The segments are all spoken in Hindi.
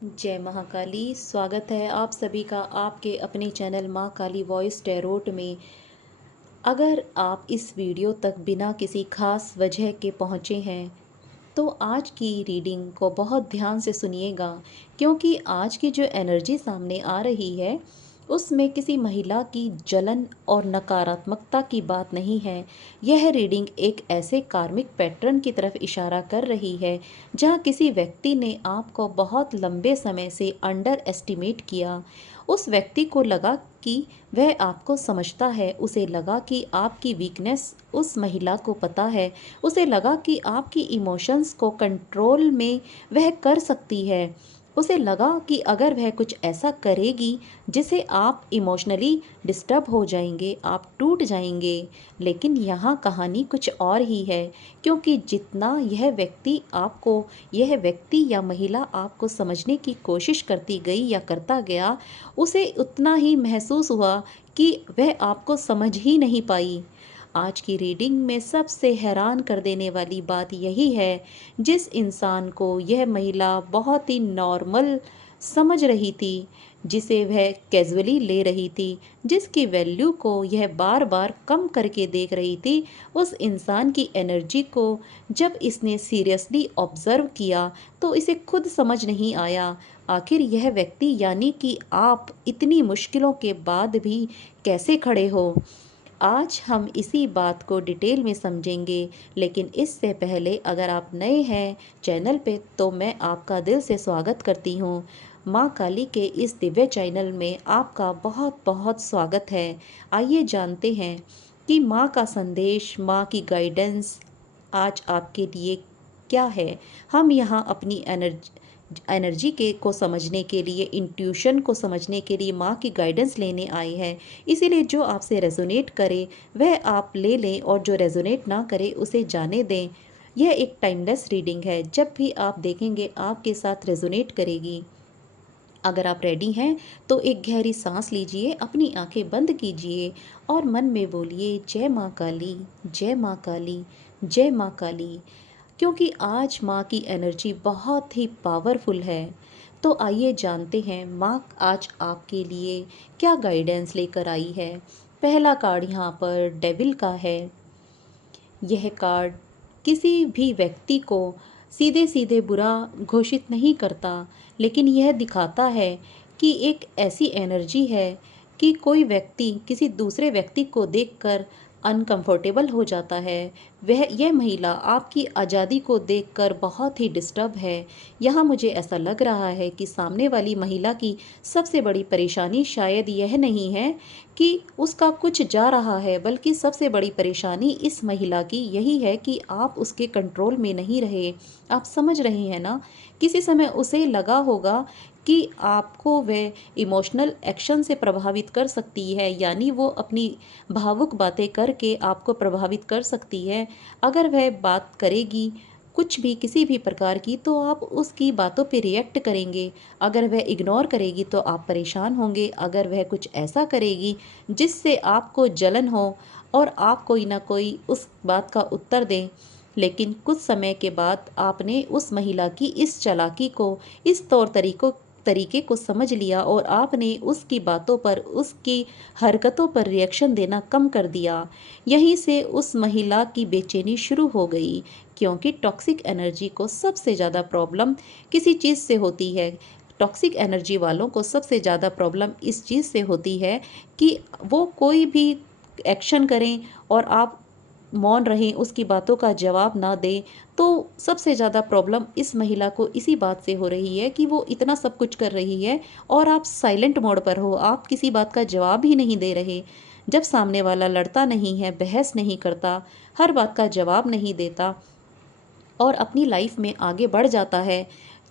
जय महाकाली। स्वागत है आप सभी का आपके अपने चैनल माँ काली वॉइस टैरोट में। अगर आप इस वीडियो तक बिना किसी खास वजह के पहुँचे हैं तो आज की रीडिंग को बहुत ध्यान से सुनिएगा, क्योंकि आज की जो एनर्जी सामने आ रही है उसमें किसी महिला की जलन और नकारात्मकता की बात नहीं है। यह रीडिंग एक ऐसे कार्मिक पैटर्न की तरफ इशारा कर रही है जहां किसी व्यक्ति ने आपको बहुत लंबे समय से अंडर एस्टिमेट किया। उस व्यक्ति को लगा कि वह आपको समझता है, उसे लगा कि आपकी वीकनेस उस महिला को पता है, उसे लगा कि आपकी इमोशंस को कंट्रोल में वह कर सकती है। उसे लगा कि अगर वह कुछ ऐसा करेगी जिसे आप इमोशनली डिस्टर्ब हो जाएंगे, आप टूट जाएंगे। लेकिन यहाँ कहानी कुछ और ही है, क्योंकि जितना यह व्यक्ति या महिला आपको समझने की कोशिश करती गई या करता गया, उसे उतना ही महसूस हुआ कि वह आपको समझ ही नहीं पाई। आज की रीडिंग में सबसे हैरान कर देने वाली बात यही है, जिस इंसान को यह महिला बहुत ही नॉर्मल समझ रही थी, जिसे वह कैजुअली ले रही थी, जिसकी वैल्यू को यह बार बार कम करके देख रही थी, उस इंसान की एनर्जी को जब इसने सीरियसली ऑब्जर्व किया तो इसे खुद समझ नहीं आया आखिर यह व्यक्ति यानी कि आप इतनी मुश्किलों के बाद भी कैसे खड़े हो। आज हम इसी बात को डिटेल में समझेंगे, लेकिन इससे पहले अगर आप नए हैं चैनल पे तो मैं आपका दिल से स्वागत करती हूँ। माँ काली के इस दिव्य चैनल में आपका बहुत बहुत स्वागत है। आइए जानते हैं कि माँ का संदेश, माँ की गाइडेंस आज आपके लिए क्या है। हम यहाँ अपनी एनर्जी के को समझने के लिए, इंट्यूशन को समझने के लिए माँ की गाइडेंस लेने आए हैं। इसीलिए जो आपसे रेजोनेट करे वह आप ले लें, और जो रेजोनेट ना करे उसे जाने दें। यह एक टाइमलेस रीडिंग है, जब भी आप देखेंगे आपके साथ रेजोनेट करेगी। अगर आप रेडी हैं तो एक गहरी सांस लीजिए, अपनी आंखें बंद कीजिए और मन में बोलिए जय माँ काली, जय माँ काली, जय माँ काली। क्योंकि आज माँ की एनर्जी बहुत ही पावरफुल है। तो आइए जानते हैं माँ आज आपके लिए क्या गाइडेंस लेकर आई है। पहला कार्ड यहाँ पर डेविल का है। यह कार्ड किसी भी व्यक्ति को सीधे सीधे बुरा घोषित नहीं करता, लेकिन यह दिखाता है कि एक ऐसी एनर्जी है कि कोई व्यक्ति किसी दूसरे व्यक्ति को देखकर अनकंफर्टेबल हो जाता है। यह महिला आपकी आज़ादी को देखकर बहुत ही डिस्टर्ब है। यहाँ मुझे ऐसा लग रहा है कि सामने वाली महिला की सबसे बड़ी परेशानी शायद यह नहीं है कि उसका कुछ जा रहा है, बल्कि सबसे बड़ी परेशानी इस महिला की यही है कि आप उसके कंट्रोल में नहीं रहे। आप समझ रहे हैं ना। किसी समय उसे लगा होगा कि आपको वह इमोशनल एक्शन से प्रभावित कर सकती है, यानी वो अपनी भावुक बातें करके आपको प्रभावित कर सकती है। अगर वह बात करेगी कुछ भी किसी भी प्रकार की तो आप उसकी बातों पे रिएक्ट करेंगे। अगर वह इग्नोर करेगी तो आप परेशान होंगे। अगर वह कुछ ऐसा करेगी जिससे आपको जलन हो और आप कोई ना कोई उस बात का उत्तर दें, लेकिन कुछ समय के बाद आपने उस महिला की इस चालाकी को, इस तरीके को समझ लिया और आपने उसकी बातों पर, उसकी हरकतों पर रिएक्शन देना कम कर दिया। यहीं से उस महिला की बेचैनी शुरू हो गई, क्योंकि टॉक्सिक एनर्जी को सबसे ज़्यादा प्रॉब्लम किसी चीज़ से होती है। टॉक्सिक एनर्जी वालों को सबसे ज़्यादा प्रॉब्लम इस चीज़ से होती है कि वो कोई भी एक्शन करें और आप मौन रहें, उसकी बातों का जवाब ना दें। तो सबसे ज़्यादा प्रॉब्लम इस महिला को इसी बात से हो रही है कि वो इतना सब कुछ कर रही है और आप साइलेंट मोड पर हो, आप किसी बात का जवाब ही नहीं दे रहे। जब सामने वाला लड़ता नहीं है, बहस नहीं करता, हर बात का जवाब नहीं देता और अपनी लाइफ में आगे बढ़ जाता है,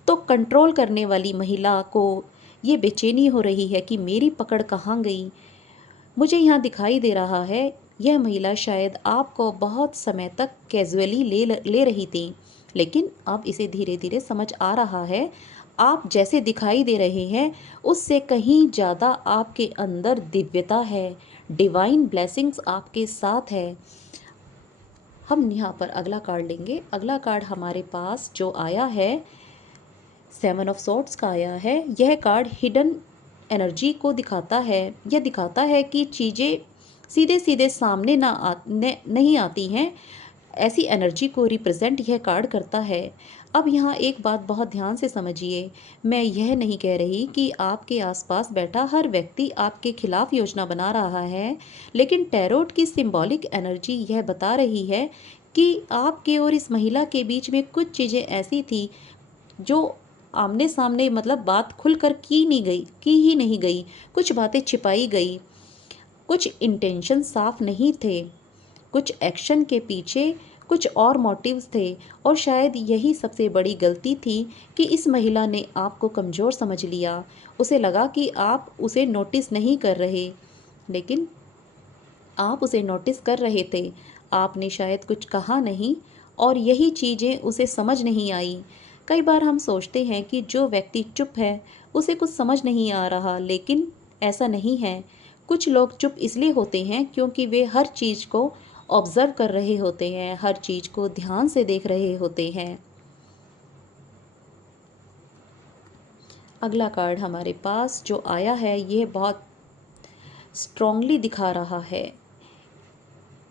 तो कंट्रोल करने वाली महिला को ये बेचैनी हो रही है कि मेरी पकड़ कहाँ गई। मुझे यहाँ दिखाई दे रहा है यह महिला शायद आपको बहुत समय तक कैजुअली ले रही थी, लेकिन अब इसे धीरे धीरे समझ आ रहा है आप जैसे दिखाई दे रहे हैं उससे कहीं ज़्यादा आपके अंदर दिव्यता है, डिवाइन ब्लेसिंग्स आपके साथ है। हम यहाँ पर अगला कार्ड लेंगे। अगला कार्ड हमारे पास जो आया है सेवन ऑफ सॉर्ड्स का आया है। यह कार्ड हिडन एनर्जी को दिखाता है। यह दिखाता है कि चीज़ें सीधे सीधे सामने नहीं आती हैं। ऐसी एनर्जी को रिप्रेजेंट यह कार्ड करता है। अब यहाँ एक बात बहुत ध्यान से समझिए, मैं यह नहीं कह रही कि आपके आसपास बैठा हर व्यक्ति आपके खिलाफ योजना बना रहा है, लेकिन टैरोट की सिंबॉलिक एनर्जी यह बता रही है कि आपके और इस महिला के बीच में कुछ चीज़ें ऐसी थी जो आमने सामने मतलब बात खुलकर की ही नहीं गई। कुछ बातें छिपाई गई, कुछ इंटेंशन साफ नहीं थे, कुछ एक्शन के पीछे कुछ और मोटिव्स थे। और शायद यही सबसे बड़ी गलती थी कि इस महिला ने आपको कमज़ोर समझ लिया। उसे लगा कि आप उसे नोटिस नहीं कर रहे, लेकिन आप उसे नोटिस कर रहे थे। आपने शायद कुछ कहा नहीं और यही चीज़ें उसे समझ नहीं आई। कई बार हम सोचते हैं कि जो व्यक्ति चुप है उसे कुछ समझ नहीं आ रहा, लेकिन ऐसा नहीं है। कुछ लोग चुप इसलिए होते हैं क्योंकि वे हर चीज़ को ऑब्जर्व कर रहे होते हैं, हर चीज़ को ध्यान से देख रहे होते हैं। अगला कार्ड हमारे पास जो आया है यह बहुत स्ट्रांगली दिखा रहा है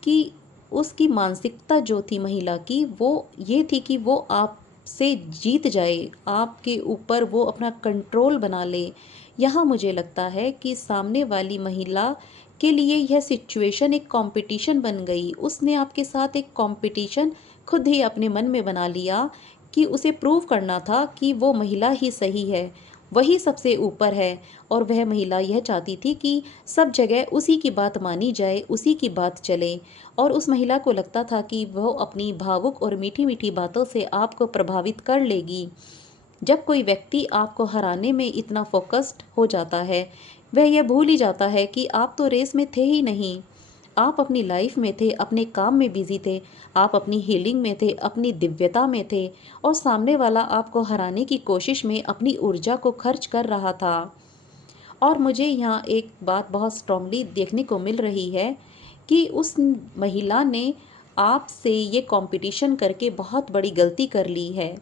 कि उसकी मानसिकता जो थी महिला की, वो ये थी कि वो आपसे जीत जाए, आपके ऊपर वो अपना कंट्रोल बना ले। यहाँ मुझे लगता है कि सामने वाली महिला के लिए यह सिचुएशन एक कंपटीशन बन गई। उसने आपके साथ एक कंपटीशन खुद ही अपने मन में बना लिया कि उसे प्रूव करना था कि वो महिला ही सही है, वही सबसे ऊपर है। और वह महिला यह चाहती थी कि सब जगह उसी की बात मानी जाए, उसी की बात चले। और उस महिला को लगता था कि वह अपनी भावुक और मीठी मीठी बातों से आपको प्रभावित कर लेगी। जब कोई व्यक्ति आपको हराने में इतना फोकस्ड हो जाता है, वह यह भूल ही जाता है कि आप तो रेस में थे ही नहीं। आप अपनी लाइफ में थे, अपने काम में बिजी थे, आप अपनी हीलिंग में थे, अपनी दिव्यता में थे, और सामने वाला आपको हराने की कोशिश में अपनी ऊर्जा को खर्च कर रहा था। और मुझे यहाँ एक बात बहुत स्ट्रांगली देखने को मिल रही है कि उस महिला ने आपसे ये कंपटीशन करके बहुत बड़ी गलती कर ली है,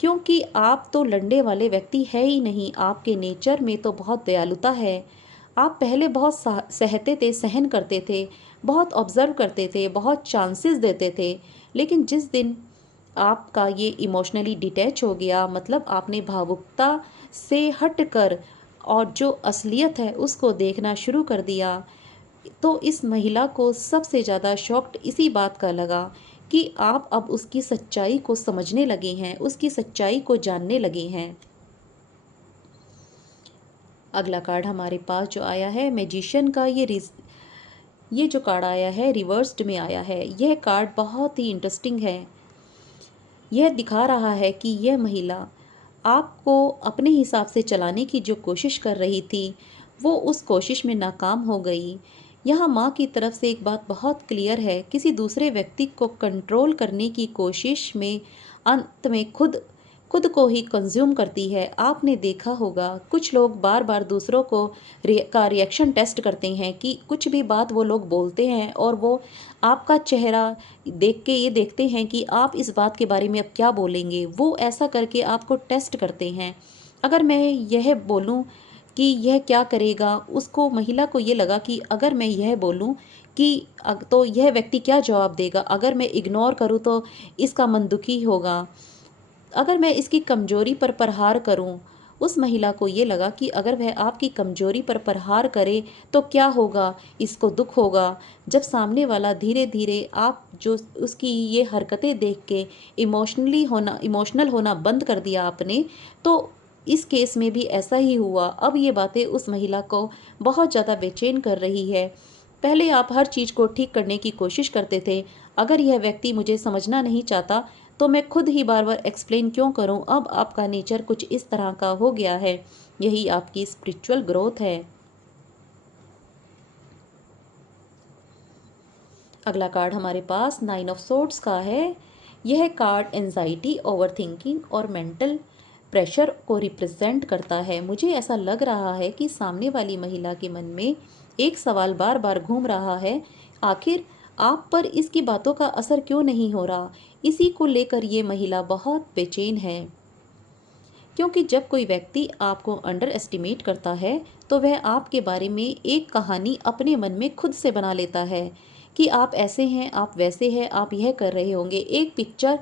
क्योंकि आप तो लड़ने वाले व्यक्ति है ही नहीं। आपके नेचर में तो बहुत दयालुता है। आप पहले बहुत सहते थे, सहन करते थे, बहुत ऑब्जर्व करते थे, बहुत चांसेस देते थे। लेकिन जिस दिन आपका ये इमोशनली डिटैच हो गया, मतलब आपने भावुकता से हटकर और जो असलियत है उसको देखना शुरू कर दिया, तो इस महिला को सबसे ज़्यादा शॉक्ड इसी बात का लगा कि आप अब उसकी सच्चाई को समझने लगे हैं, उसकी सच्चाई को जानने लगे हैं। अगला कार्ड हमारे पास जो आया है मैजिशियन का, ये जो कार्ड आया है रिवर्स्ड में आया है। यह कार्ड बहुत ही इंटरेस्टिंग है। यह दिखा रहा है कि यह महिला आपको अपने हिसाब से चलाने की जो कोशिश कर रही थी, वो उस कोशिश में नाकाम हो गई। यहाँ माँ की तरफ से एक बात बहुत क्लियर है, किसी दूसरे व्यक्ति को कंट्रोल करने की कोशिश में अंत में खुद खुद को ही कंज्यूम करती है। आपने देखा होगा कुछ लोग बार बार दूसरों का रिएक्शन टेस्ट करते हैं कि कुछ भी बात वो लोग बोलते हैं, और वो आपका चेहरा देख के ये देखते हैं कि आप इस बात के बारे में अब क्या बोलेंगे। वो ऐसा करके आपको टेस्ट करते हैं। अगर मैं यह बोलूं कि यह क्या करेगा, उसको महिला को ये लगा कि अगर मैं यह बोलूं कि तो यह व्यक्ति क्या जवाब देगा, अगर मैं इग्नोर करूं तो इसका मन दुखी होगा, अगर मैं इसकी कमजोरी पर प्रहार करूं। उस महिला को ये लगा कि अगर वह आपकी कमजोरी पर प्रहार करे तो क्या होगा, इसको दुख होगा। जब सामने वाला धीरे धीरे आप जो उसकी ये हरकतें देख के इमोशनल होना बंद कर दिया आपने, तो इस केस में भी ऐसा ही हुआ। अब ये बातें उस महिला को बहुत ज़्यादा बेचैन कर रही है। पहले आप हर चीज़ को ठीक करने की कोशिश करते थे, अगर यह व्यक्ति मुझे समझना नहीं चाहता तो मैं खुद ही बार बार एक्सप्लेन क्यों करूं। अब आपका नेचर कुछ इस तरह का हो गया है। यही आपकी स्पिरिचुअल ग्रोथ है। अगला कार्ड हमारे पास 9 ऑफ सोर्ड्स का है। यह कार्ड एंजाइटी, ओवरथिंकिंग और मेंटल प्रेशर को रिप्रेजेंट करता है। मुझे ऐसा लग रहा है कि सामने वाली महिला के मन में एक सवाल बार बार घूम रहा है, आखिर आप पर इसकी बातों का असर क्यों नहीं हो रहा। इसी को लेकर ये महिला बहुत बेचैन है। क्योंकि जब कोई व्यक्ति आपको अंडर एस्टिमेट करता है तो वह आपके बारे में एक कहानी अपने मन में खुद से बना लेता है कि आप ऐसे हैं, आप वैसे हैं, आप यह कर रहे होंगे। एक पिक्चर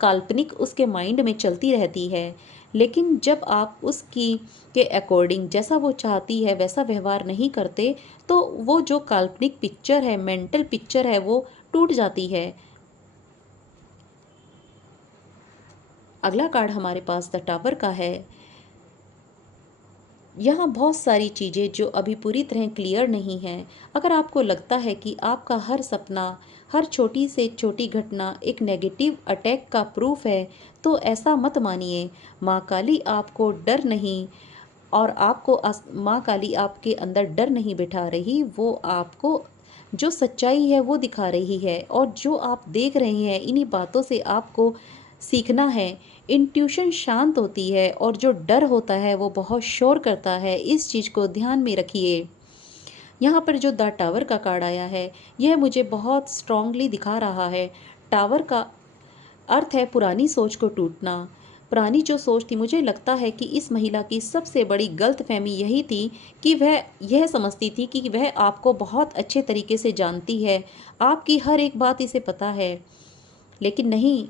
काल्पनिक उसके माइंड में चलती रहती है। लेकिन जब आप उसकी के अकॉर्डिंग जैसा वो चाहती है वैसा व्यवहार नहीं करते तो वो जो काल्पनिक पिक्चर है, मेंटल पिक्चर है, वो टूट जाती है। अगला कार्ड हमारे पास द टावर का है। यहाँ बहुत सारी चीज़ें जो अभी पूरी तरह क्लियर नहीं हैं। अगर आपको लगता है कि आपका हर सपना, हर छोटी से छोटी घटना एक नेगेटिव अटैक का प्रूफ है, तो ऐसा मत मानिए। माँ काली आपको डर नहीं, और माँ काली आपके अंदर डर नहीं बिठा रही, वो आपको जो सच्चाई है वो दिखा रही है। और जो आप देख रहे हैं, इन्हीं बातों से आपको सीखना है। इंट्यूशन शांत होती है और जो डर होता है वो बहुत शोर करता है। इस चीज़ को ध्यान में रखिए। यहाँ पर जो द टावर का कार्ड आया है, यह मुझे बहुत स्ट्रांगली दिखा रहा है। टावर का अर्थ है पुरानी सोच को टूटना। पुरानी जो सोच थी, मुझे लगता है कि इस महिला की सबसे बड़ी गलतफहमी यही थी कि वह यह समझती थी कि वह आपको बहुत अच्छे तरीके से जानती है, आपकी हर एक बात इसे पता है। लेकिन नहीं,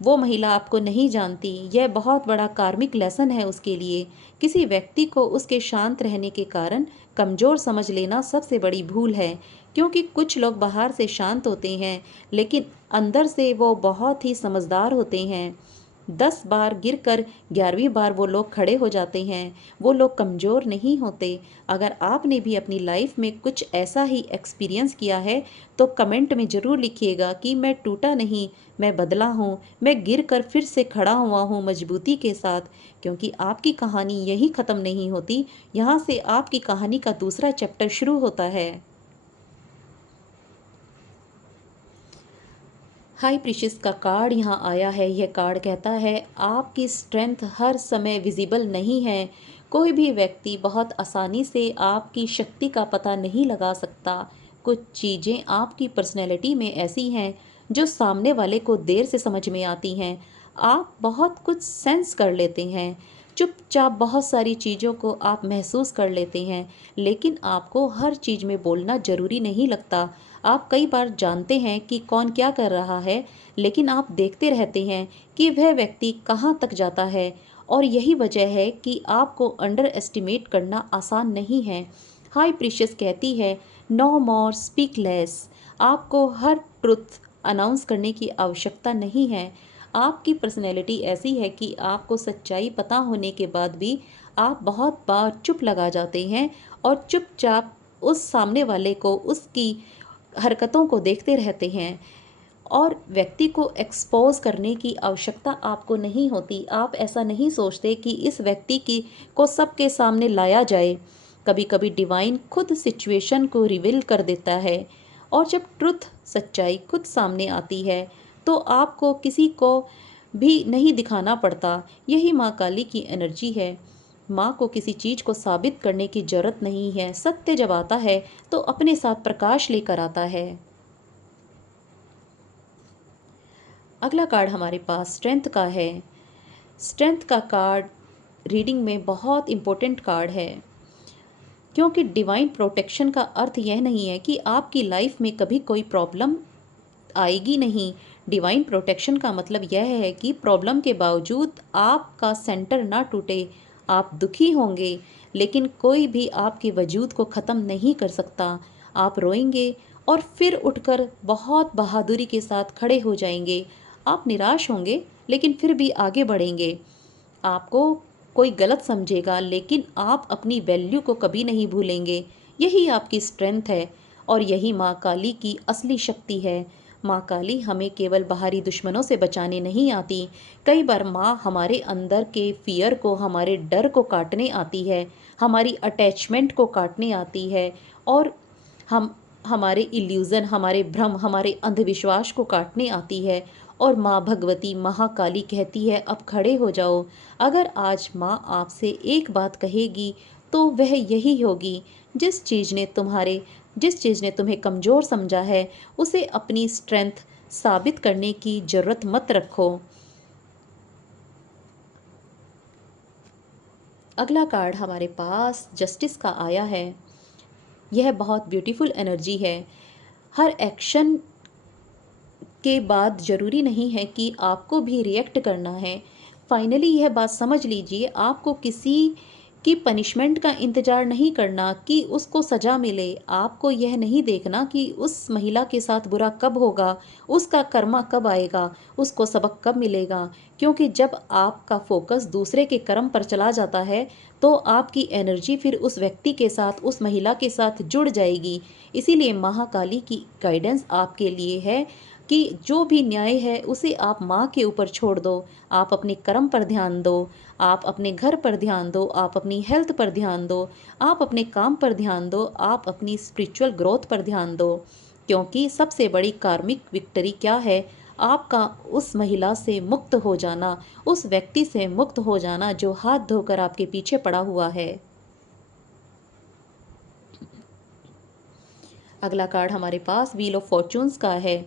वो महिला आपको नहीं जानती। यह बहुत बड़ा कार्मिक लेसन है उसके लिए। किसी व्यक्ति को उसके शांत रहने के कारण कमज़ोर समझ लेना सबसे बड़ी भूल है। क्योंकि कुछ लोग बाहर से शांत होते हैं लेकिन अंदर से वो बहुत ही समझदार होते हैं। 10 बार गिरकर 11वीं बार वो लोग खड़े हो जाते हैं। वो लोग कमज़ोर नहीं होते। अगर आपने भी अपनी लाइफ में कुछ ऐसा ही एक्सपीरियंस किया है तो कमेंट में ज़रूर लिखिएगा कि मैं टूटा नहीं, मैं बदला हूँ, मैं गिरकर फिर से खड़ा हुआ हूँ मजबूती के साथ। क्योंकि आपकी कहानी यहीं ख़त्म नहीं होती, यहाँ से आपकी कहानी का दूसरा चैप्टर शुरू होता है। हाई प्रीशियस का कार्ड यहाँ आया है। यह कार्ड कहता है आपकी स्ट्रेंथ हर समय विजिबल नहीं है। कोई भी व्यक्ति बहुत आसानी से आपकी शक्ति का पता नहीं लगा सकता। कुछ चीज़ें आपकी पर्सनैलिटी में ऐसी हैं जो सामने वाले को देर से समझ में आती हैं। आप बहुत कुछ सेंस कर लेते हैं, चुपचाप बहुत सारी चीज़ों को आप महसूस कर लेते हैं। लेकिन आपको हर चीज़ में बोलना ज़रूरी नहीं लगता। आप कई बार जानते हैं कि कौन क्या कर रहा है, लेकिन आप देखते रहते हैं कि वह व्यक्ति कहाँ तक जाता है। और यही वजह है कि आपको अंडर एस्टिमेट करना आसान नहीं है। हाई प्रीशियस कहती है नो मोर स्पीक लेस। आपको हर ट्रुथ अनाउंस करने की आवश्यकता नहीं है। आपकी पर्सनैलिटी ऐसी है कि आपको सच्चाई पता होने के बाद भी आप बहुत बार चुप लगा जाते हैं और चुपचाप उस सामने वाले को, उसकी हरकतों को देखते रहते हैं। और व्यक्ति को एक्सपोज करने की आवश्यकता आपको नहीं होती। आप ऐसा नहीं सोचते कि इस व्यक्ति की को सबके सामने लाया जाए। कभी कभी डिवाइन खुद सिचुएशन को रिवील कर देता है। और जब ट्रुथ, सच्चाई खुद सामने आती है तो आपको किसी को भी नहीं दिखाना पड़ता। यही माँ काली की एनर्जी है। माँ को किसी चीज़ को साबित करने की जरूरत नहीं है। सत्य जब आता है तो अपने साथ प्रकाश लेकर आता है। अगला कार्ड हमारे पास स्ट्रेंथ का है। स्ट्रेंथ का कार्ड रीडिंग में बहुत इम्पोर्टेंट कार्ड है। क्योंकि डिवाइन प्रोटेक्शन का अर्थ यह नहीं है कि आपकी लाइफ में कभी कोई प्रॉब्लम आएगी नहीं। डिवाइन प्रोटेक्शन का मतलब यह है कि प्रॉब्लम के बावजूद आपका सेंटर ना टूटे। आप दुखी होंगे लेकिन कोई भी आपके वजूद को ख़त्म नहीं कर सकता। आप रोएंगे और फिर उठकर बहुत बहादुरी के साथ खड़े हो जाएंगे। आप निराश होंगे लेकिन फिर भी आगे बढ़ेंगे। आपको कोई गलत समझेगा लेकिन आप अपनी वैल्यू को कभी नहीं भूलेंगे। यही आपकी स्ट्रेंथ है और यही माँ काली की असली शक्ति है। माँ काली हमें केवल बाहरी दुश्मनों से बचाने नहीं आती। कई बार माँ हमारे अंदर के फियर को, हमारे डर को काटने आती है, हमारी अटैचमेंट को काटने आती है। और हम हमारे इल्यूज़न, हमारे भ्रम, हमारे अंधविश्वास को काटने आती है। और माँ भगवती, महाकाली कहती है अब खड़े हो जाओ। अगर आज माँ आपसे एक बात कहेगी तो वह यही होगी, जिस चीज़ ने तुम्हें कमज़ोर समझा है उसे अपनी स्ट्रेंथ साबित करने की ज़रूरत मत रखो। अगला कार्ड हमारे पास जस्टिस का आया है। यह बहुत ब्यूटीफुल एनर्जी है। हर एक्शन के बाद ज़रूरी नहीं है कि आपको भी रिएक्ट करना है। फाइनली यह बात समझ लीजिए, आपको किसी की पनिशमेंट का इंतज़ार नहीं करना कि उसको सज़ा मिले। आपको यह नहीं देखना कि उस महिला के साथ बुरा कब होगा, उसका कर्मा कब आएगा, उसको सबक कब मिलेगा। क्योंकि जब आपका फोकस दूसरे के कर्म पर चला जाता है तो आपकी एनर्जी फिर उस व्यक्ति के साथ, उस महिला के साथ जुड़ जाएगी। इसीलिए महाकाली की गाइडेंस आपके लिए है कि जो भी न्याय है उसे आप माँ के ऊपर छोड़ दो। आप अपने कर्म पर ध्यान दो, आप अपने घर पर ध्यान दो, आप अपनी हेल्थ पर ध्यान दो, आप अपने काम पर ध्यान दो, आप अपनी स्पिरिचुअल ग्रोथ पर ध्यान दो। क्योंकि सबसे बड़ी कार्मिक विक्ट्री क्या है? आपका उस महिला से मुक्त हो जाना, उस व्यक्ति से मुक्त हो जाना जो हाथ धोकर आपके पीछे पड़ा हुआ है। अगला कार्ड हमारे पास व्हील ऑफ फॉर्चून्स का है।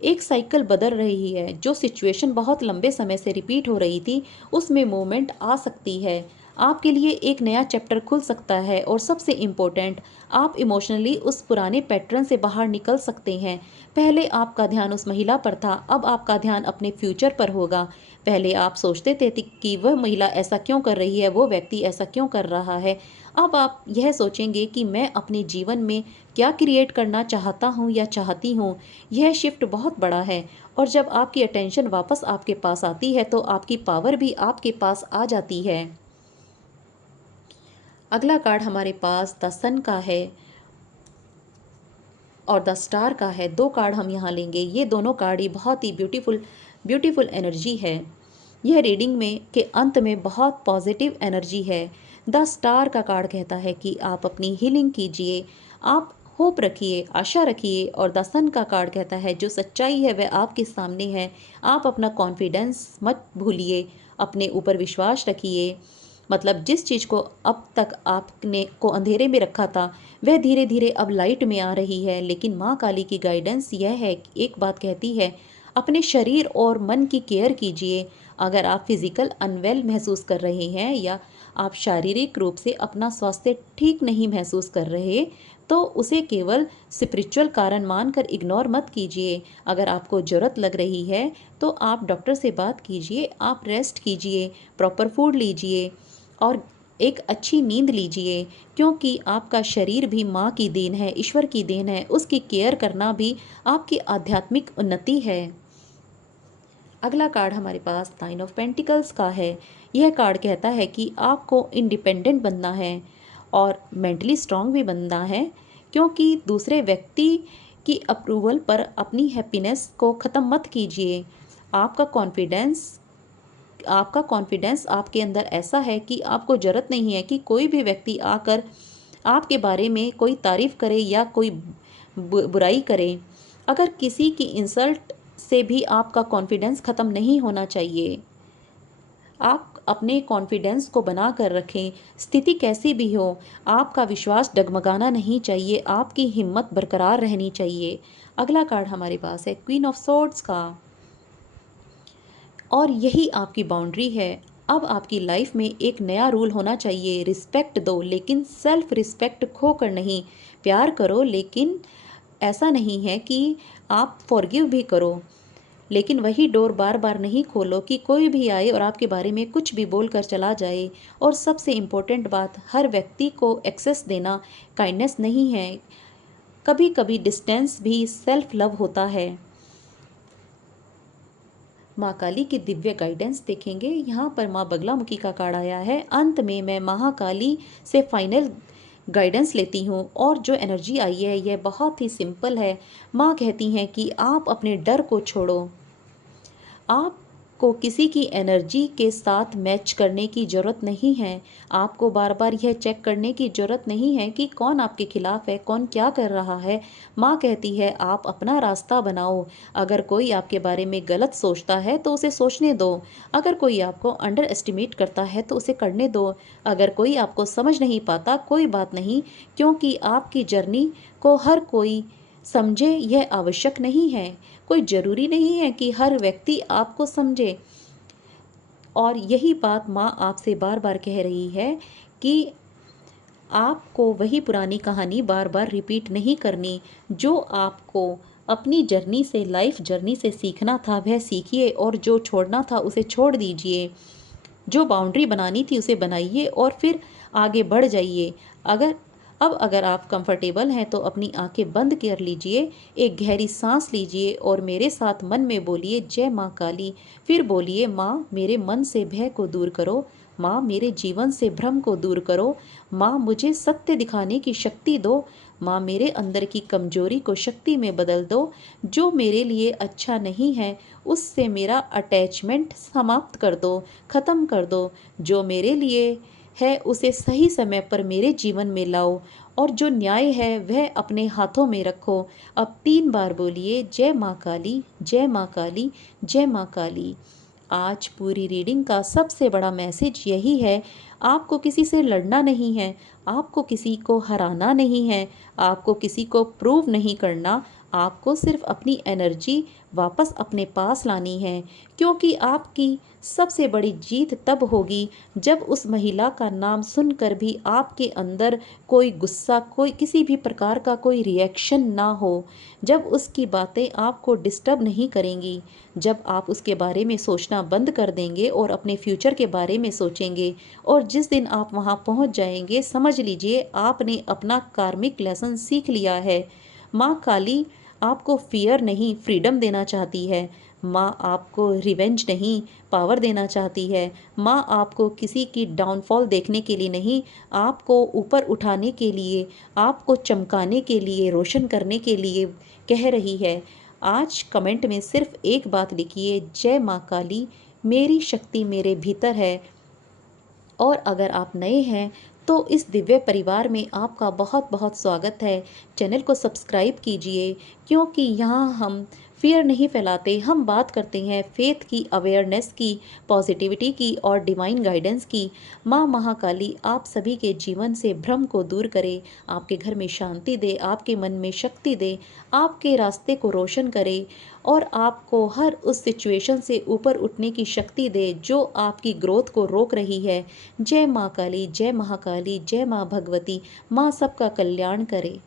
एक साइकिल बदल रही है। जो सिचुएशन बहुत लंबे समय से रिपीट हो रही थी उसमें मूवमेंट आ सकती है। आपके लिए एक नया चैप्टर खुल सकता है और सबसे इम्पोर्टेंट, आप इमोशनली उस पुराने पैटर्न से बाहर निकल सकते हैं। पहले आपका ध्यान उस महिला पर था, अब आपका ध्यान अपने फ्यूचर पर होगा। पहले आप सोचते थे कि वह महिला ऐसा क्यों कर रही है, वो व्यक्ति ऐसा क्यों कर रहा है। अब आप यह सोचेंगे कि मैं अपने जीवन में क्या क्रिएट करना चाहता हूँ या चाहती हूँ। यह शिफ्ट बहुत बड़ा है और जब आपकी अटेंशन वापस आपके पास आती है तो आपकी पावर भी आपके पास आ जाती है। अगला कार्ड हमारे पास द सन का है और द स्टार का है। दो कार्ड हम यहाँ लेंगे। ये दोनों कार्ड ही बहुत ही ब्यूटीफुल एनर्जी है। यह रीडिंग में के अंत में बहुत पॉजिटिव एनर्जी है। द स्टार का कार्ड कहता है कि आप अपनी हीलिंग कीजिए, आप होप रखिए, आशा रखिए। और द सन का कार्ड कहता है जो सच्चाई है वह आपके सामने है। आप अपना कॉन्फिडेंस मत भूलिए, अपने ऊपर विश्वास रखिए। मतलब जिस चीज़ को अब तक आपने को अंधेरे में रखा था वह धीरे धीरे अब लाइट में आ रही है। लेकिन माँ काली की गाइडेंस यह है, एक बात कहती है, अपने शरीर और मन की केयर कीजिए। अगर आप फिजिकल अनवेल महसूस कर रहे हैं या आप शारीरिक रूप से अपना स्वास्थ्य ठीक नहीं महसूस कर रहे तो उसे केवल स्पिरिचुअल कारण मानकर इग्नोर मत कीजिए। अगर आपको ज़रूरत लग रही है तो आप डॉक्टर से बात कीजिए, आप रेस्ट कीजिए, प्रॉपर फूड लीजिए और एक अच्छी नींद लीजिए। क्योंकि आपका शरीर भी माँ की देन है, ईश्वर की देन है। उसकी केयर करना भी आपकी आध्यात्मिक उन्नति है। अगला कार्ड हमारे पास 9 ऑफ पेंटिकल्स का है। यह कार्ड कहता है कि आपको इंडिपेंडेंट बनना है और मेंटली स्ट्रांग भी बनना है। क्योंकि दूसरे व्यक्ति की अप्रूवल पर अपनी हैप्पीनेस को ख़त्म मत कीजिए। आपका कॉन्फिडेंस आपके अंदर ऐसा है कि आपको ज़रूरत नहीं है कि कोई भी व्यक्ति आकर आपके बारे में कोई तारीफ़ करे या कोई बुराई करे। अगर किसी की इंसल्ट से भी आपका कॉन्फिडेंस ख़त्म नहीं होना चाहिए। आप अपने कॉन्फिडेंस को बना कर रखें, स्थिति कैसी भी हो। आपका विश्वास डगमगाना नहीं चाहिए, आपकी हिम्मत बरकरार रहनी चाहिए। अगला कार्ड हमारे पास है क्वीन ऑफ सोर्ड्स का और यही आपकी बाउंड्री है। अब आपकी लाइफ में एक नया रूल होना चाहिए, रिस्पेक्ट दो लेकिन सेल्फ रिस्पेक्ट खोकर नहीं। प्यार करो लेकिन ऐसा नहीं है कि आप फॉरगिव भी करो, लेकिन वही डोर बार बार नहीं खोलो कि कोई भी आए और आपके बारे में कुछ भी बोल कर चला जाए। और सबसे इम्पोर्टेंट बात, हर व्यक्ति को एक्सेस देना काइंडनेस नहीं है। कभी कभी डिस्टेंस भी सेल्फ लव होता है। माँ काली की दिव्य गाइडेंस देखेंगे। यहाँ पर माँ बगलामुखी का कार्ड आया है। अंत में मैं महाकाली से फाइनल गाइडेंस लेती हूँ और जो एनर्जी आई है यह बहुत ही सिंपल है। माँ कहती हैं कि आप अपने डर को छोड़ो। आपको किसी की एनर्जी के साथ मैच करने की ज़रूरत नहीं है। आपको बार बार यह चेक करने की ज़रूरत नहीं है कि कौन आपके खिलाफ़ है, कौन क्या कर रहा है। माँ कहती है आप अपना रास्ता बनाओ। अगर कोई आपके बारे में गलत सोचता है तो उसे सोचने दो। अगर कोई आपको अंडर एस्टिमेट करता है तो उसे करने दो। अगर कोई आपको समझ नहीं पाता कोई बात नहीं, क्योंकि आपकी जर्नी को हर कोई समझे यह आवश्यक नहीं है। कोई ज़रूरी नहीं है कि हर व्यक्ति आपको समझे। और यही बात माँ आपसे बार बार कह रही है कि आपको वही पुरानी कहानी बार बार रिपीट नहीं करनी। जो आपको अपनी जर्नी से, लाइफ जर्नी से सीखना था वह सीखिए, और जो छोड़ना था उसे छोड़ दीजिए। जो बाउंड्री बनानी थी उसे बनाइए और फिर आगे बढ़ जाइए। अगर आप कंफर्टेबल हैं तो अपनी आंखें बंद कर लीजिए, एक गहरी सांस लीजिए और मेरे साथ मन में बोलिए जय माँ काली। फिर बोलिए माँ मेरे मन से भय को दूर करो, माँ मेरे जीवन से भ्रम को दूर करो, माँ मुझे सत्य दिखाने की शक्ति दो, माँ मेरे अंदर की कमजोरी को शक्ति में बदल दो। जो मेरे लिए अच्छा नहीं है उससे मेरा अटैचमेंट समाप्त कर दो, ख़त्म कर दो। जो मेरे लिए है उसे सही समय पर मेरे जीवन में लाओ, और जो न्याय है वह अपने हाथों में रखो। अब 3 बार बोलिए जय माँ काली, जय माँ काली, जय माँ काली। आज पूरी रीडिंग का सबसे बड़ा मैसेज यही है, आपको किसी से लड़ना नहीं है, आपको किसी को हराना नहीं है, आपको किसी को प्रूव नहीं करना, आपको सिर्फ अपनी एनर्जी वापस अपने पास लानी है। क्योंकि आपकी सबसे बड़ी जीत तब होगी जब उस महिला का नाम सुनकर भी आपके अंदर कोई गुस्सा, कोई किसी भी प्रकार का कोई रिएक्शन ना हो, जब उसकी बातें आपको डिस्टर्ब नहीं करेंगी, जब आप उसके बारे में सोचना बंद कर देंगे और अपने फ्यूचर के बारे में सोचेंगे। और जिस दिन आप वहाँ पहुँच जाएंगे, समझ लीजिए आपने अपना कार्मिक लेसन सीख लिया है। माँ काली आपको फियर नहीं, फ्रीडम देना चाहती है। माँ आपको रिवेंज नहीं, पावर देना चाहती है। माँ आपको किसी की डाउनफॉल देखने के लिए नहीं, आपको ऊपर उठाने के लिए, आपको चमकाने के लिए, रोशन करने के लिए कह रही है। आज कमेंट में सिर्फ एक बात लिखिए, जय माँ काली, मेरी शक्ति मेरे भीतर है। और अगर आप नए हैं तो इस दिव्य परिवार में आपका बहुत बहुत स्वागत है। चैनल को सब्सक्राइब कीजिए, क्योंकि यहाँ हम फियर नहीं फैलाते, हम बात करते हैं फेथ की, अवेयरनेस की, पॉजिटिविटी की और डिवाइन गाइडेंस की। माँ महाकाली आप सभी के जीवन से भ्रम को दूर करे, आपके घर में शांति दे, आपके मन में शक्ति दे, आपके रास्ते को रोशन करे और आपको हर उस सिचुएशन से ऊपर उठने की शक्ति दे जो आपकी ग्रोथ को रोक रही है। जय माँ काली, जय महाकाली, जय माँ भगवती। माँ सबका कल्याण करे।